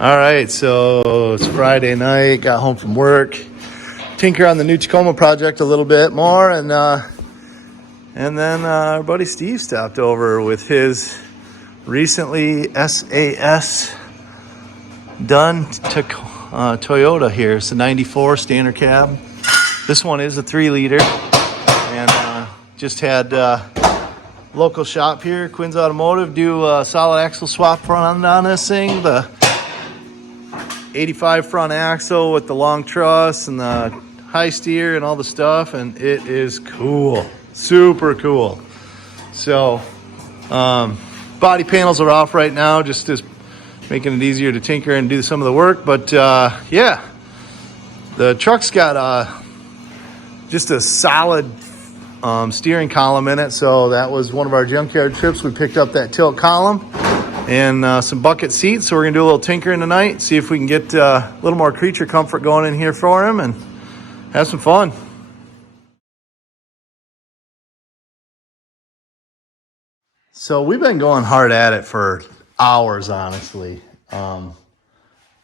All right, so it's Friday night, got home from work, tinker on the new Tacoma project a little bit more, and then our buddy Steve stopped over with his recently SAS done Toyota here. It's a 94 standard cab. This one is a 3-liter, and just had local shop here, Quinn's Automotive, do a solid axle swap front on this thing. The 85 front axle with the long truss and the high steer and all the stuff, and it is cool, super cool. So body panels are off right now, just making it easier to tinker and do some of the work. But yeah, the truck's got just a solid steering column in it, so that was one of our junkyard trips. We picked up that tilt column and some bucket seats, so we're gonna do a little tinkering tonight, see if we can get a little more creature comfort going in here for him and have some fun. So we've been going hard at it for hours, honestly. A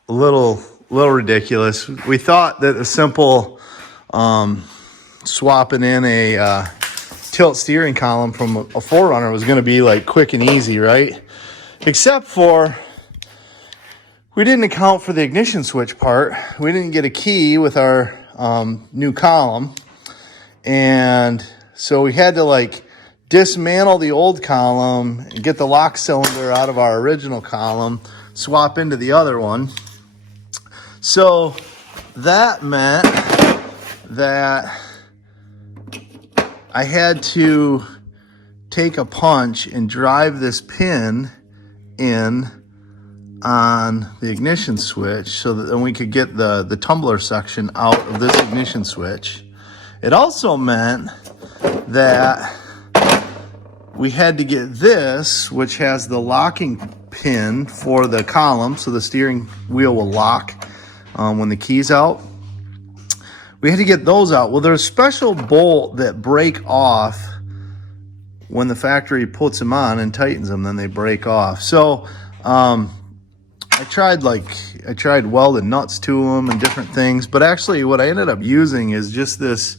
little ridiculous. We thought that a simple swapping in a tilt steering column from a 4Runner was going to be like quick and easy, right? Except for we didn't account for the ignition switch part. We didn't get a key with our new column, and so we had to like dismantle the old column and get the lock cylinder out of our original column, swap into the other one. So that meant that I had to take a punch and drive this pin in on the ignition switch so that then we could get the tumbler section out of this ignition switch. It also meant that we had to get this, which has the locking pin for the column, so the steering wheel will lock when the key's out. We had to get those out. Well, there's a special bolt that break off when the factory puts them on and tightens them, then they break off. So I tried welding nuts to them and different things, but actually what I ended up using is just this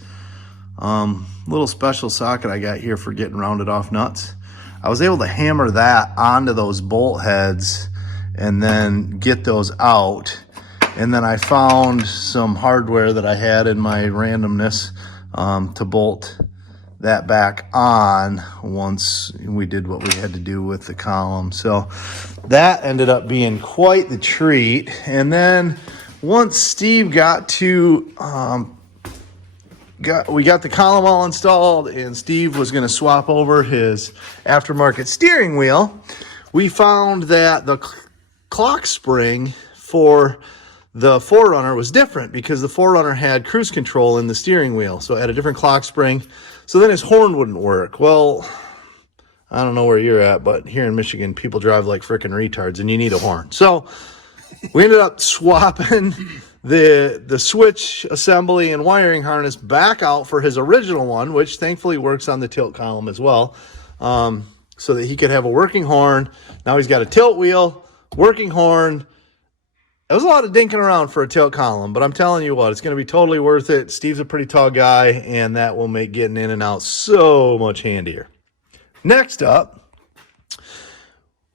little special socket I got here for getting rounded off nuts. I was able to hammer that onto those bolt heads and then get those out. And then I found some hardware that I had in my randomness to bolt that back on once we did what we had to do with the column. So that ended up being quite the treat. And then once Steve got to we got the column all installed and Steve was going to swap over his aftermarket steering wheel, we found that the clock spring for the 4Runner was different because the 4Runner had cruise control in the steering wheel, so it had a different clock spring. So then his horn wouldn't work. Well, I don't know where you're at, but here in Michigan, people drive like freaking retards, and you need a horn. So we ended up swapping the switch assembly and wiring harness back out for his original one, which thankfully works on the tilt column as well, so that he could have a working horn. Now he's got a tilt wheel, working horn. It was a lot of dinking around for a tilt column, but I'm telling you what, it's going to be totally worth it. Steve's a pretty tall guy, and that will make getting in and out so much handier. Next up,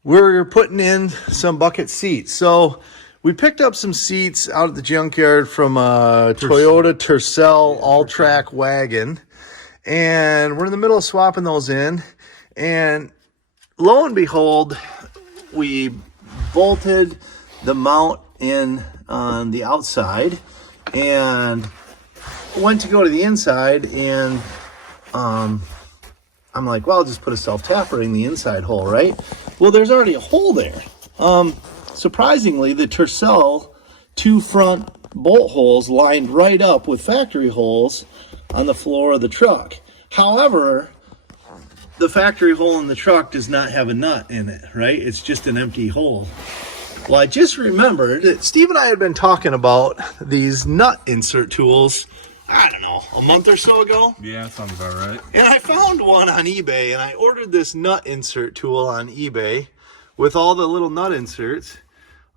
we're putting in some bucket seats. So we picked up some seats out at the junkyard from a Toyota Tercel all-track wagon, and we're in the middle of swapping those in, and lo and behold, we bolted the mount in on the outside and went to go to the inside, and I'm like, well, I'll just put a self-tapper in the inside hole, right? Well, there's already a hole there. Surprisingly, the Tercel 2 front bolt holes lined right up with factory holes on the floor of the truck. However, the factory hole in the truck does not have a nut in it, right? It's just an empty hole. Well, I just remembered that Steve and I had been talking about these nut insert tools, I don't know, a month or so ago. Yeah, sounds about right. And I found one on eBay, and I ordered this nut insert tool on eBay with all the little nut inserts.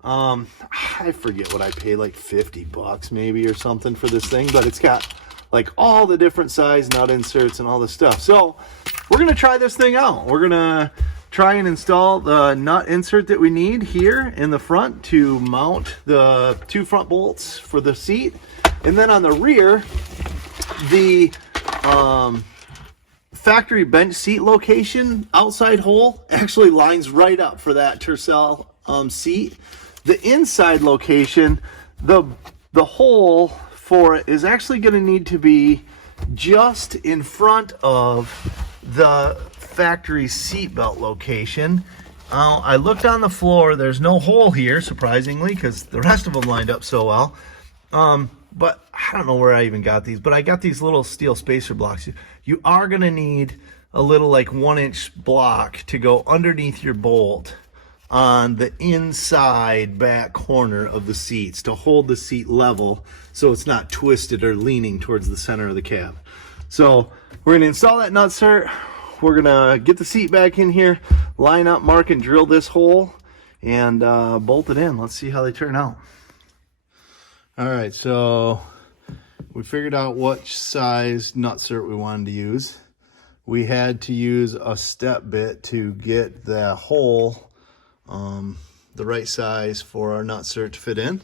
I forget what I paid, like 50 bucks maybe or something for this thing, but it's got like all the different size nut inserts and all this stuff. So we're gonna try this thing out. We're gonna try and install the nut insert that we need here in the front to mount the 2 front bolts for the seat. And then on the rear, the factory bench seat location outside hole actually lines right up for that Tercel seat. The inside location, the hole for it is actually going to need to be just in front of the factory seat belt location. I looked on the floor. There's no hole here, surprisingly, because the rest of them lined up so well. But I don't know where I even got these, but I got these little steel spacer blocks. You are going to need a little like 1-inch block to go underneath your bolt on the inside back corner of the seats to hold the seat level so it's not twisted or leaning towards the center of the cab. So we're going to install that nutsert. We're going to get the seat back in here, line up, mark, and drill this hole, and bolt it in. Let's see how they turn out. All right, so we figured out what size nutsert we wanted to use. We had to use a step bit to get the hole the right size for our nutsert to fit in.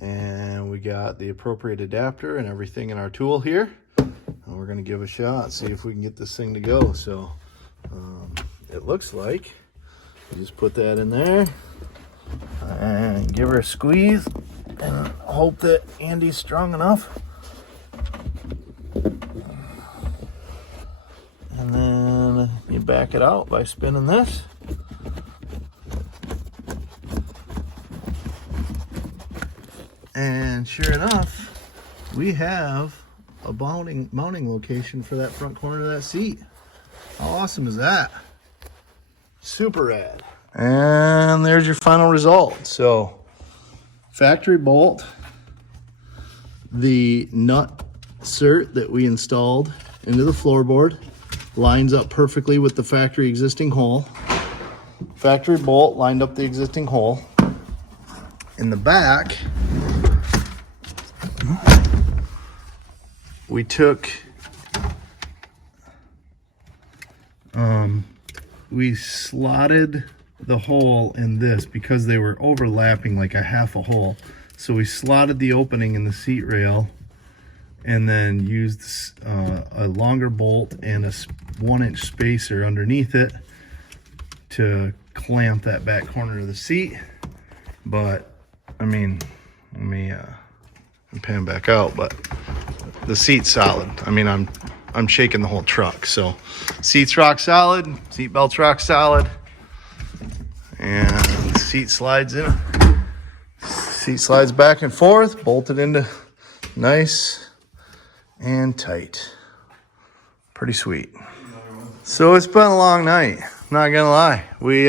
And we got the appropriate adapter and everything in our tool here. And we're gonna give a shot, see if we can get this thing to go. So it looks like you just put that in there and give her a squeeze and hope that Andy's strong enough. And then you back it out by spinning this. And sure enough, we have a mounting location for that front corner of that seat. How awesome is that? Super rad. And there's your final result. So factory bolt, the nutsert that we installed into the floorboard lines up perfectly with the factory existing hole. Factory bolt lined up the existing hole. In the back, we took, we slotted the hole in this because they were overlapping like a half a hole. So we slotted the opening in the seat rail and then used a longer bolt and a 1-inch spacer underneath it to clamp that back corner of the seat. But I mean, let me pan back out, but the seat's solid. I mean, I'm shaking the whole truck. So seat's rock solid, seat belt's rock solid, and the seat slides in. Seat slides back and forth, bolted into nice and tight. Pretty sweet. So it's been a long night, not gonna lie. We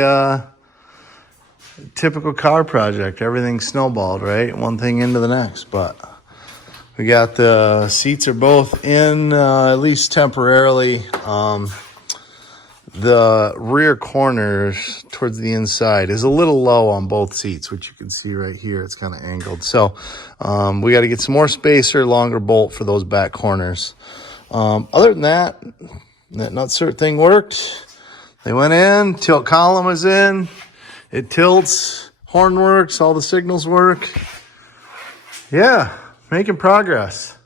typical car project, everything snowballed, right? One thing into the next, but we got the seats are both in, at least temporarily. The rear corners towards the inside is a little low on both seats, which you can see right here. It's kind of angled. So we got to get some more spacer, longer bolt for those back corners. Other than that nutsert thing worked. They went in, tilt column was in, it tilts, horn works, all the signals work. Yeah, making progress.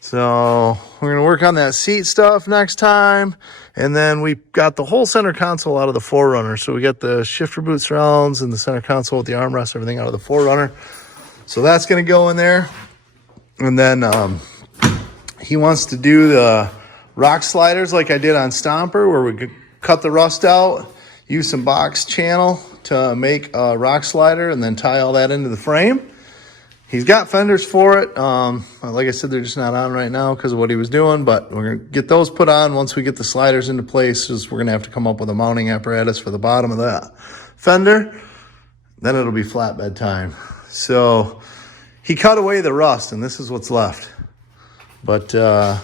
So we're going to work on that seat stuff next time. And then we got the whole center console out of the 4Runner. So we got the shifter boot surrounds and the center console with the armrest, everything out of the 4Runner. So that's going to go in there. And then he wants to do the rock sliders like I did on Stomper, where we could cut the rust out, use some box channel to make a rock slider, and then tie all that into the frame. He's got fenders for it. Like I said, they're just not on right now because of what he was doing, but we're going to get those put on once we get the sliders into place, because we're going to have to come up with a mounting apparatus for the bottom of that fender. Then it'll be flatbed time. So he cut away the rust, and this is what's left. But I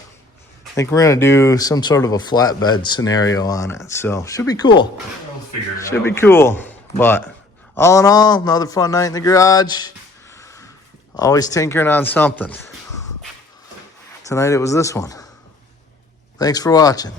think we're going to do some sort of a flatbed scenario on it. So should be cool. I'll figure it out. Should be cool. But All in all, another fun night in the garage. Always tinkering on something. Tonight it was this one. Thanks for watching.